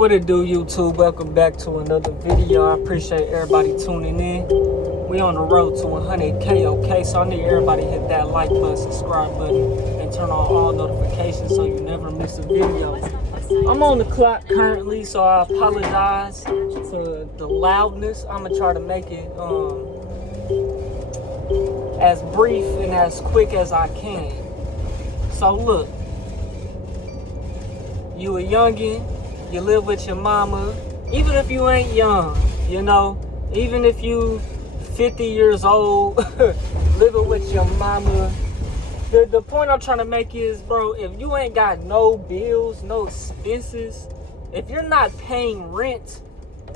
What it do, YouTube? Welcome back to another video. I appreciate everybody tuning in. We on the road to 100K, okay? So I need everybody to hit that like button, subscribe button, and turn on all notifications so you never miss a video. I'm on the clock currently, so I apologize for the loudness. I'm gonna try to make it as brief and as quick as I can. So look, you a youngin', you live with your mama, even if you ain't young, you know, even if you 50 years old, living with your mama. The point I'm trying to make is, bro, if you ain't got no bills, no expenses, if you're not paying rent,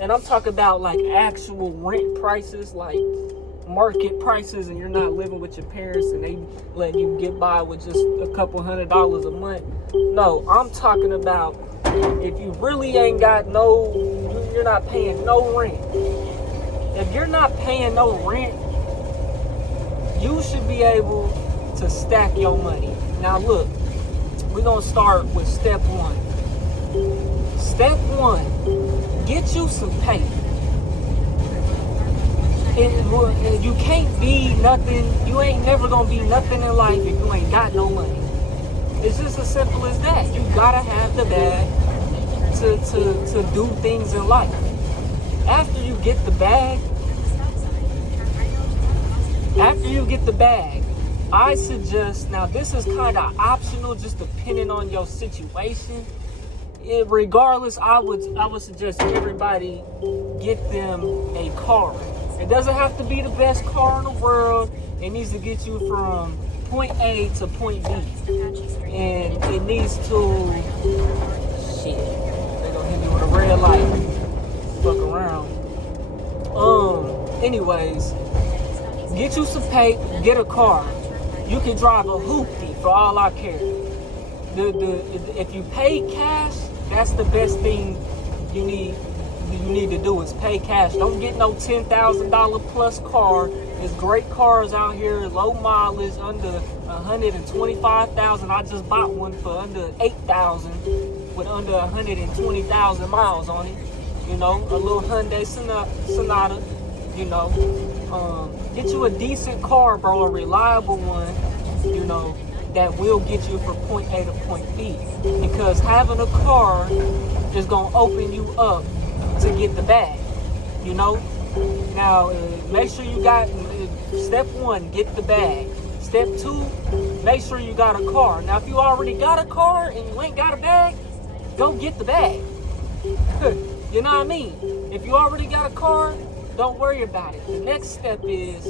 and I'm talking about like actual rent prices, like market prices, and you're not living with your parents and they let you get by with just a couple $100s a month. No, I'm talking about if you really ain't got you're not paying no rent. If you're not paying no rent, you should be able to stack your money. Now look, we're gonna start with step one. Step one, get you some pay. And you can't be nothing, you ain't never gonna be nothing in life if you ain't got no money. It's just as simple as that. You gotta have the bag to do things in life. After you get the bag, I suggest, now this is kind of optional, just depending on your situation. Regardless, I would suggest everybody get them a car. It doesn't have to be the best car in the world. It needs to get you from point A to point B. And it needs to, shit, they're gonna hit me with a red light. Fuck around. Anyways, get you some pay, get a car. You can drive a hoopty for all I care. If you pay cash, that's the best thing you need to do is pay cash. Don't get no $10,000 plus car. There's great cars out here, low mileage, under 125,000. I just bought one for under 8,000 with under 120,000 miles on it. You know, a little Hyundai Sonata. You know, get you a decent car, bro, a reliable one. You know, that will get you from point A to point B. Because having a car is gonna open you up to get the bag, you know. Now, make sure you got, step one, get the bag. Step two, make sure you got a car. Now, if you already got a car and you ain't got a bag, go get the bag. You know what I mean? If you already got a car, don't worry about it. The next step is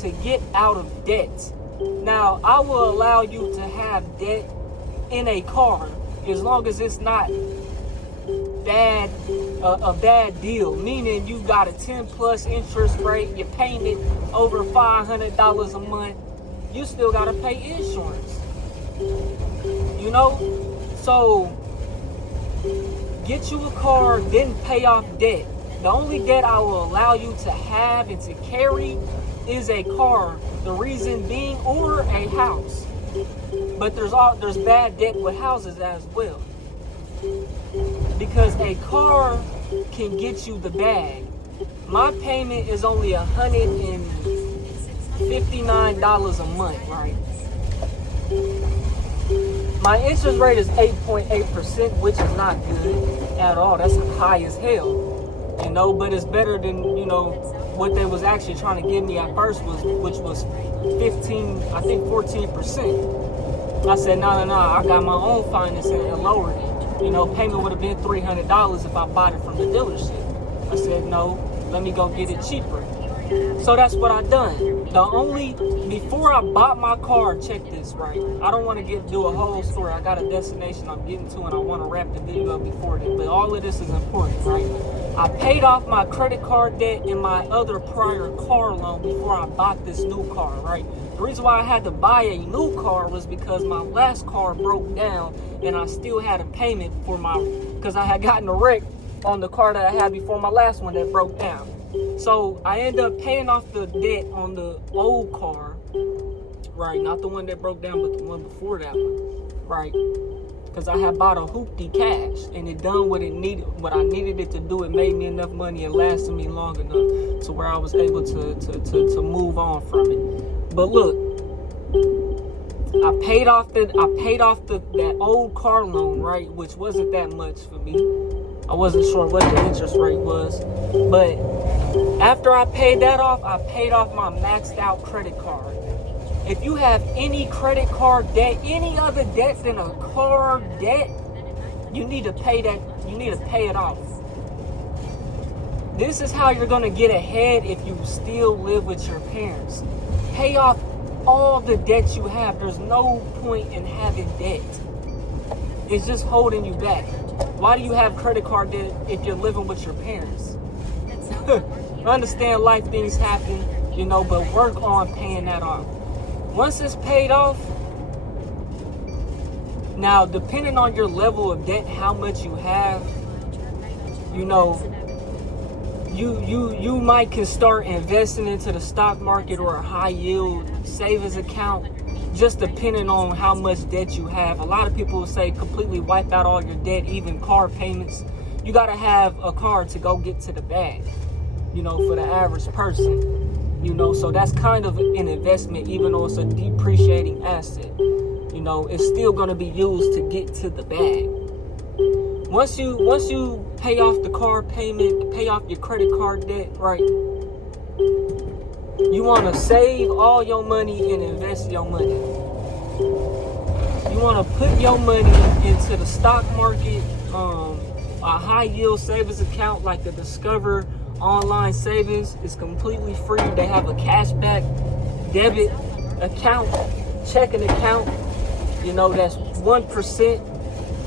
to get out of debt. Now, I will allow you to have debt in a car as long as it's not a bad deal, meaning you got a 10+ interest rate, your payment over $500 a month, you still gotta pay insurance, you know. So get you a car, then pay off debt. The only debt I will allow you to have and to carry is a car, the reason being, or a house. But there's bad debt with houses as well. Because a car can get you the bag. My payment is only $159 a month, right? My interest rate is 8.8%, which is not good at all. That's high as hell, you know. But it's better than, you know, what they was actually trying to give me at first which was 14%. I said, no, I got my own financing and lowered it. You know, payment would have been $300 if I bought it from the dealership. I said, no, let me go get it cheaper. So that's what I done. Before I bought my car, check this, right? I don't want to do a whole story. I got a destination I'm getting to, and I want to wrap the video up before that. But all of this is important, right? I paid off my credit card debt and my other prior car loan before I bought this new car, right? The reason why I had to buy a new car was because my last car broke down, and I still had a payment because I had gotten a wreck on the car that I had before my last one that broke down. So I ended up paying off the debt on the old car, right? Not the one that broke down, but the one before that one, right? because I had bought a hoopty cash and it done what I needed it to do. It made me enough money and lasted me long enough to where I was able to move on from it. But look, I paid off that old car loan, right, which wasn't that much for me. I wasn't sure what the interest rate was, but after I paid that off, I paid off my maxed out credit card. If you have any credit card debt, any other debt than a car debt, you need to pay that. You need to pay it off. This is how you're going to get ahead if you still live with your parents. Pay off all the debt you have. There's no point in having debt. It's just holding you back. Why do you have credit card debt if you're living with your parents? I understand life things happen, but work on paying that off. Once it's paid off, now depending on your level of debt, how much you have, you might can start investing into the stock market or a high yield savings account, just depending on how much debt you have. A lot of people will say completely wipe out all your debt, even car payments. You got to have a car to go get to the bag, for the average person. So that's kind of an investment, even though it's a depreciating asset. It's still going to be used to get to the bag. Once you pay off the car payment, pay off your credit card debt, right? You want to save all your money and invest your money. You want to put your money into the stock market, a high yield savings account like the Discover Online Savings is completely free. They have a cashback debit account, checking account, that's 1%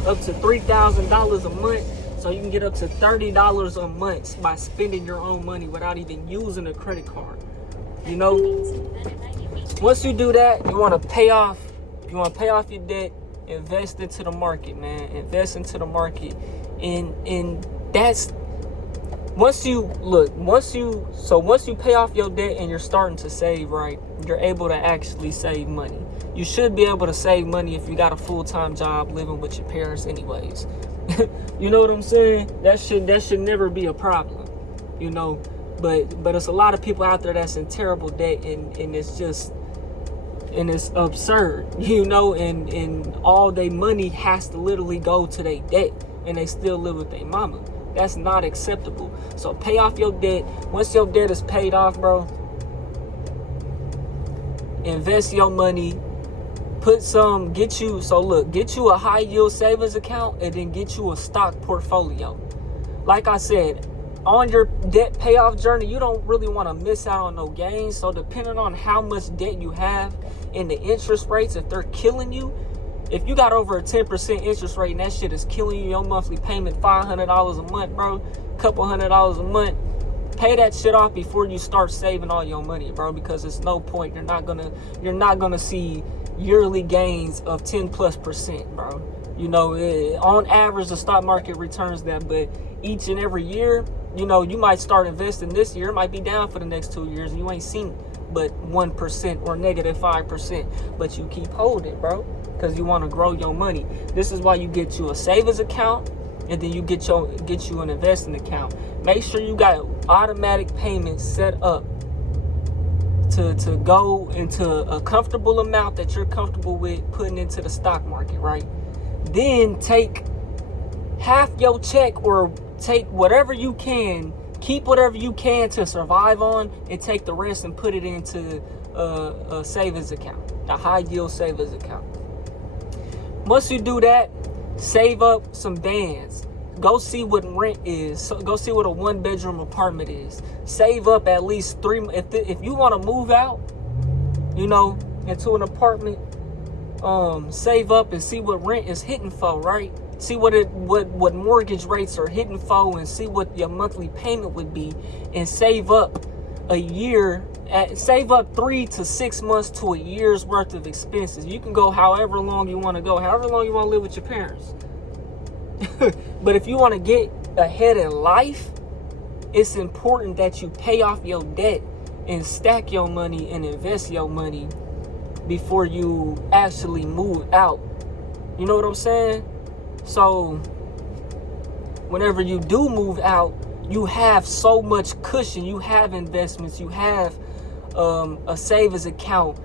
up to $3,000 a month. So you can get up to $30 a month by spending your own money without even using a credit card. Once you do that, you want to pay off your debt, invest into the market, man. Invest into the market. And that's once you pay off your debt and you're starting to save, right, you're able to actually save money. You should be able to save money if you got a full-time job living with your parents anyways. You know what I'm saying? That should never be a problem, but it's a lot of people out there that's in terrible debt, and it's absurd, and all their money has to literally go to their debt, and they still live with their mama. That's not acceptable. So pay off your debt. Once your debt is paid off, bro, invest your money. Get you a high yield savings account and then get you a stock portfolio. Like I said, on your debt payoff journey, you don't really want to miss out on no gains. So depending on how much debt you have and the interest rates, if they're killing you, if you got over a 10% interest rate and that shit is killing you, your monthly payment $500 a month, bro, couple $100 a month, pay that shit off before you start saving all your money, bro, because it's no point. You're not gonna see yearly gains of 10+%, bro. On average, the stock market returns that, but each and every year, you might start investing this year, it might be down for the next 2 years, and you ain't seen but 1% or negative 5%, but you keep holding, bro, because you want to grow your money. This is why you get you a savings account, and then you get you an investing account. Make sure you got automatic payments set up to go into a comfortable amount that you're comfortable with putting into the stock market, right? Then take half your check, or take whatever you can, keep whatever you can to survive on, and take the rest and put it into a savings account, a high yield savings account. Once you do that, save up some bands. Go see what rent is. Go see what a 1-bedroom apartment is. Save up at least 3. If you want to move out, into an apartment, save up and see what rent is hitting for, right? See what mortgage rates are hitting for, and see what your monthly payment would be, and save up a year. Save up 3 to 6 months to a year's worth of expenses. You can go however long you want to go, however long you want to live with your parents. But if you want to get ahead in life, it's important that you pay off your debt and stack your money and invest your money before you actually move out. You know what I'm saying? So whenever you do move out, you have so much cushion. You have investments. You have a savings account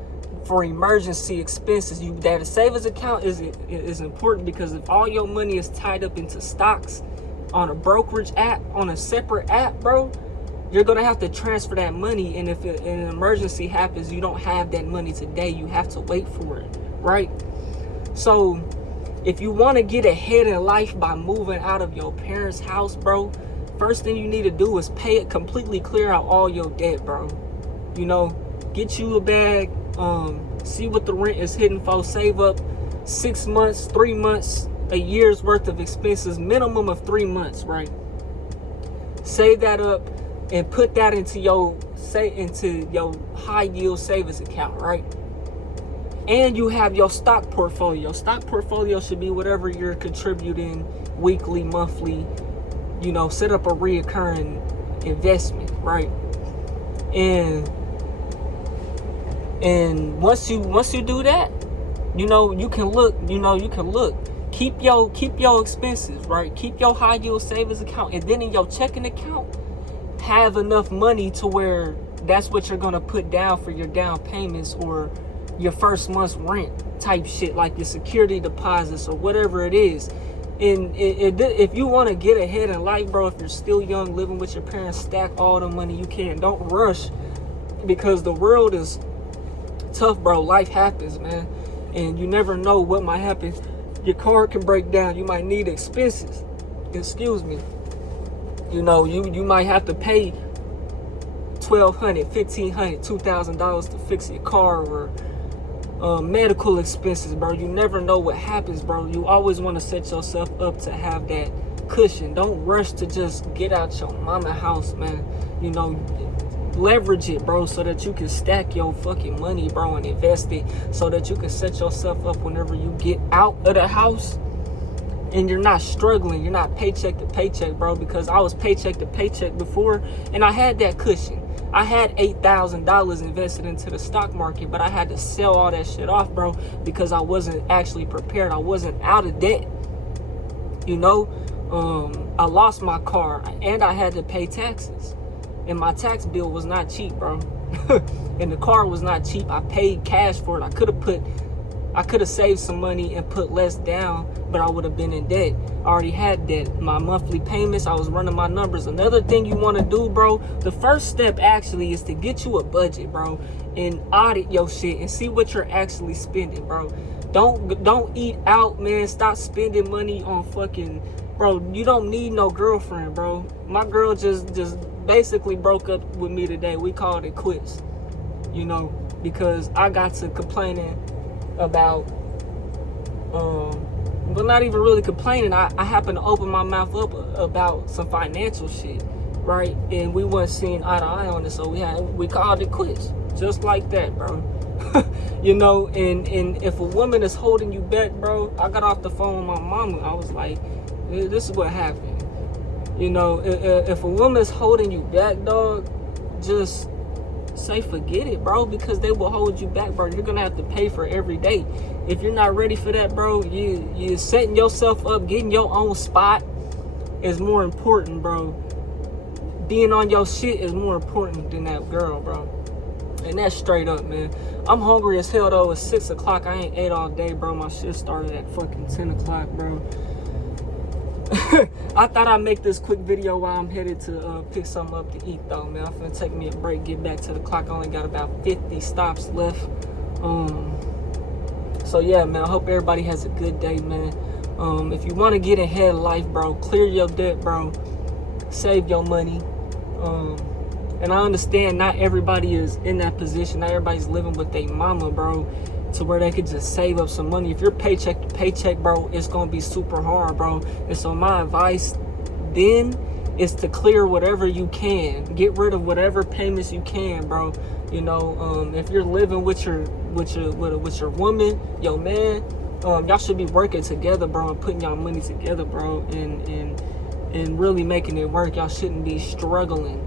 for emergency expenses. That a savings account is important, because if all your money is tied up into stocks on a brokerage app, on a separate app, bro, you're gonna have to transfer that money. And if an emergency happens, you don't have that money today. You have to wait for it, right? So if you want to get ahead in life by moving out of your parents' house, bro, first thing you need to do is completely clear out all your debt, bro. You know, get you a bag, see what the rent is hitting for, save up 6 months, 3 months, a year's worth of expenses, minimum of 3 months, right? Save that up and put that into your high yield savings account, right? And you have your stock portfolio. Stock portfolio should be whatever you're contributing weekly, monthly. You know, set up a reoccurring investment, right? And once you do that, you can look. Keep your expenses, right? Keep your high yield savings account, and then in your checking account, have enough money to where that's what you're gonna put down for your down payments or your first month's rent type shit, like your security deposits or whatever it is. And if you want to get ahead in life, bro, if you're still young, living with your parents, stack all the money you can. Don't rush, because the world is tough, bro. Life happens, man, and you never know what might happen. Your car can break down. You might need expenses. Excuse me. You might have to pay $1,200, $1,500, $2,000 to fix your car, or medical expenses, bro. You never know what happens, bro. You always want to set yourself up to have that cushion. Don't rush to just get out your mama house, man. Leverage it, bro, so that you can stack your fucking money, bro, and invest it so that you can set yourself up whenever you get out of the house and you're not struggling. You're not paycheck to paycheck, bro, because I was paycheck to paycheck before, and I had that cushion. I had $8,000 invested into the stock market, but I had to sell all that shit off, bro, because I wasn't actually prepared. I wasn't out of debt. I lost my car, and I had to pay taxes, and my tax bill was not cheap, bro. And the car was not cheap. I paid cash for it. I could have saved some money and put less down, but I would have been in debt. I already had debt. My monthly payments, I was running my numbers. Another thing you want to do, bro, the first step actually is to get you a budget, bro, and audit your shit and see what you're actually spending, bro. Don't eat out, man. Stop spending money on fucking, bro. You don't need no girlfriend, bro. My girl just basically broke up with me today. We called it quits, because I got to complaining about but not even really complaining. I happened to open my mouth up about some financial shit, right? And we weren't seeing eye to eye on it, so we called it quits, just like that, bro. And if a woman is holding you back, bro, I got off the phone with my mama. I was like, this is what happened. If a woman is holding you back, dog, just say forget it, bro, because they will hold you back, bro. You're gonna have to pay for every day. If you're not ready for that, bro, you're setting yourself up. Getting your own spot is more important, bro. Being on your shit is more important than that girl, bro. And that's straight up, man. I'm hungry as hell, though. It's 6 o'clock. I ain't ate all day, bro. My shit started at fucking 10 o'clock, bro. I thought I'd make this quick video while I'm headed to pick something up to eat, though, man. I'm finna take me a break, get back to the clock. I only got about 50 stops left. So yeah, man, I hope everybody has a good day, man. If you want to get ahead of life, bro, clear your debt, bro. Save your money. And I understand not everybody is in that position. Not everybody's living with their mama, bro, to where they could just save up some money. If you're paycheck to paycheck, bro, it's going to be super hard, bro. And so my advice then is to clear whatever you can. Get rid of whatever payments you can, bro. If you're living with your woman, your man, y'all should be working together, bro, and putting y'all money together, bro, and really making it work. Y'all shouldn't be struggling.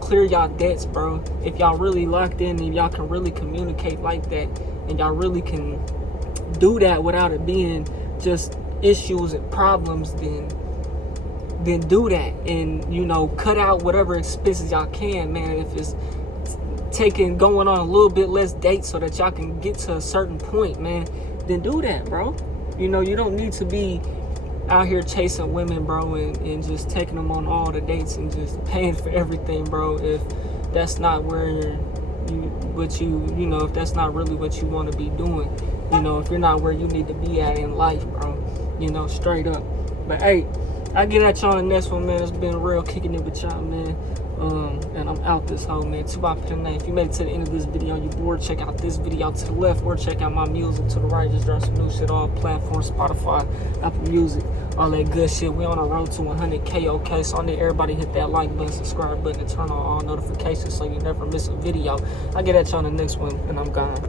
Clear y'all debts, bro. If y'all really locked in and y'all can really communicate like that, and y'all really can do that without it being just issues and problems, then do that. And, you know, cut out whatever expenses y'all can, man. If it's going on a little bit less dates so that y'all can get to a certain point, man, then do that, bro. You know, you don't need to be out here chasing women, bro, and just taking them on all the dates and just paying for everything, bro, if that's not where you know, if that's not really what you want to be doing. You know, if you're not where you need to be at in life, bro. You know, straight up. But hey, I get at y'all on the next one, man. It's been real kicking it with y'all, man. And I'm out this hoe, man. Tupac Panay. If you made it to the end of this video and you're bored, check out this video to the left, or check out my music to the right. Just drop some new shit on platforms, Spotify, Apple Music, all that good shit. We on the road to 100K, okay? So I need everybody to hit that like button, subscribe button, and turn on all notifications so you never miss a video. I'll get at y'all on the next one, and I'm gone.